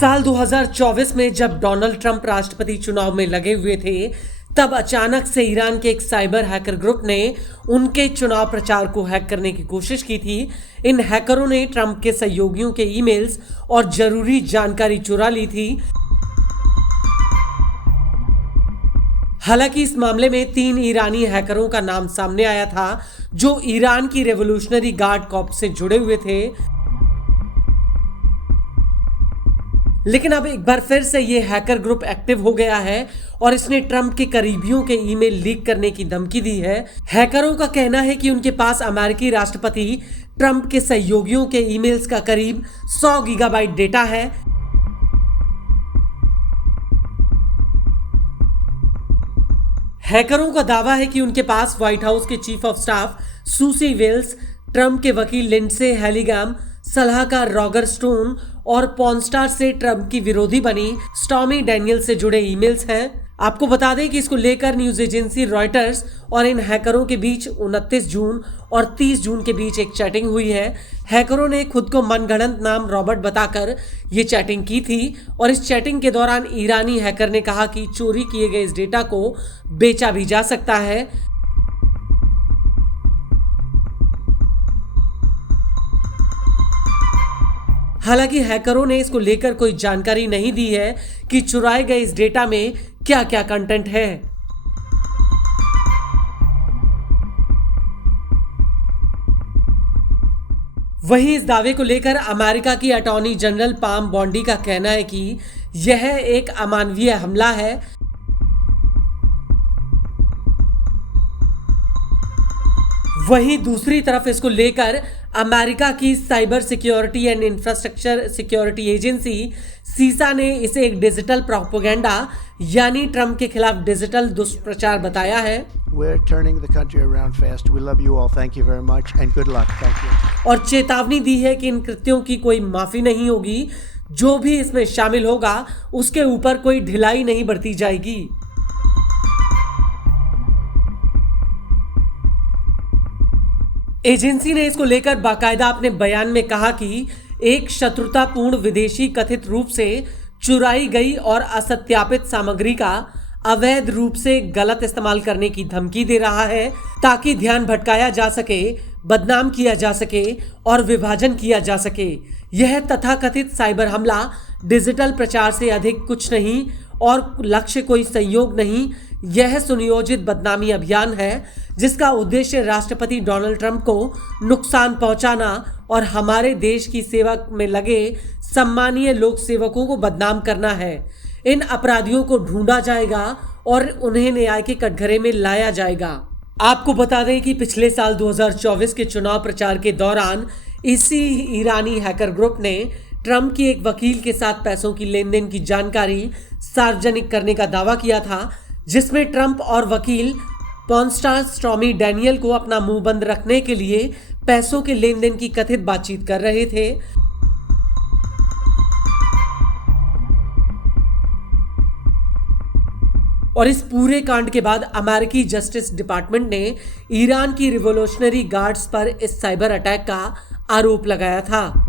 साल 2024 में जब डोनाल्ड ट्रंप राष्ट्रपति चुनाव में लगे हुए थे, तब अचानक से ईरान के एक साइबर हैकर ग्रुप ने उनके चुनाव प्रचार को हैक करने की कोशिश की थी। इन हैकरों ने ट्रंप के सहयोगियों के ईमेल्स और जरूरी जानकारी चुरा ली थी। हालांकि इस मामले में 3 ईरानी हैकरों का नाम सामने आया था, जो ईरान की रेवोल्यूशनरी गार्ड कॉर्प्स से जुड़े हुए थे। लेकिन अब एक बार फिर से ये हैकर ग्रुप एक्टिव हो गया है और इसने ट्रंप के करीबियों के ईमेल लीक करने की धमकी दी है। हैकरों का कहना है कि उनके पास अमेरिकी राष्ट्रपति ट्रंप के सहयोगियों के ईमेल्स का करीब 100 गीगाबाइट डेटा है। हैकरों का दावा है कि उनके पास व्हाइट हाउस के chief of staff Susie Wiles, Trump के वकील लिंडसे हेलिग्राम, सलाहकार रॉगर स्टोन और पॉर्नस्टार से ट्रंप की विरोधी बनी स्टॉर्मी डैनियल से जुड़े ईमेल्स हैं। आपको बता दें कि इसको लेकर न्यूज एजेंसी रॉयटर्स और इन हैकरों के बीच 29 जून और 30 जून के बीच एक चैटिंग हुई है। हैकरों ने खुद को मनगढ़ंत नाम रॉबर्ट बताकर ये चैटिंग की थी और इस चैटिंग के दौरान ईरानी हैकर ने कहा कि चोरी किए गए इस डेटा को बेचा भी जा सकता है। हालांकि हैकरों ने इसको लेकर कोई जानकारी नहीं दी है कि चुराए गए इस डेटा में क्या क्या कंटेंट है। वहीं इस दावे को लेकर अमेरिका की अटॉर्नी जनरल पाम बॉन्डी का कहना है कि यह एक अमानवीय हमला है। वहीं दूसरी तरफ इसको लेकर अमेरिका की cyber security and infrastructure security agency सीसा ने इसे एक डिजिटल प्रोपेगेंडा यानी ट्रंप के खिलाफ डिजिटल दुष्प्रचार बताया है। We're turning the country around fast. We love you all. Thank you very much and good luck. Thank you. और चेतावनी दी है कि इन कृत्यों की कोई माफी नहीं होगी। जो भी इसमें शामिल होगा उसके ऊपर कोई ढिलाई नहीं बरती जाएगी। एजेंसी ने इसको लेकर बाकायदा अपने बयान में कहा कि एक शत्रुतापूर्ण विदेशी कथित रूप से चुराई गई और असत्यापित सामग्री का अवैध रूप से गलत इस्तेमाल करने की धमकी दे रहा है ताकि ध्यान भटकाया जा सके, बदनाम किया जा सके और विभाजन किया जा सके। यह तथाकथित साइबर हमला डिजिटल प्रचार से अधिक कुछ नहीं और लक्ष्य कोई संयोग नहीं। यह सुनियोजित बदनामी अभियान है जिसका उद्देश्य राष्ट्रपति डोनाल्ड ट्रंप को नुकसान पहुंचाना और हमारे देश की सेवा में लगे सम्मानीय लोक सेवकों को बदनाम करना है। इन अपराधियों को ढूंढा जाएगा और उन्हें न्याय के कटघरे में लाया जाएगा। आपको बता दें कि पिछले साल 2024 के चुनाव प्रचार के दौरान इसी ईरानी हैकर ग्रुप ने ट्रंप की एक वकील के साथ पैसों की लेन-देन की जानकारी सार्वजनिक करने का दावा किया था, जिसमें ट्रंप और वकील पॉर्नस्टार स्टॉर्मी डैनियल को अपना मुंह बंद रखने के लिए पैसों के लेन देन की कथित बातचीत कर रहे थे। और इस पूरे कांड के बाद अमेरिकी जस्टिस डिपार्टमेंट ने ईरान की रिवोल्यूशनरी गार्ड्स पर इस साइबर अटैक का आरोप लगाया था।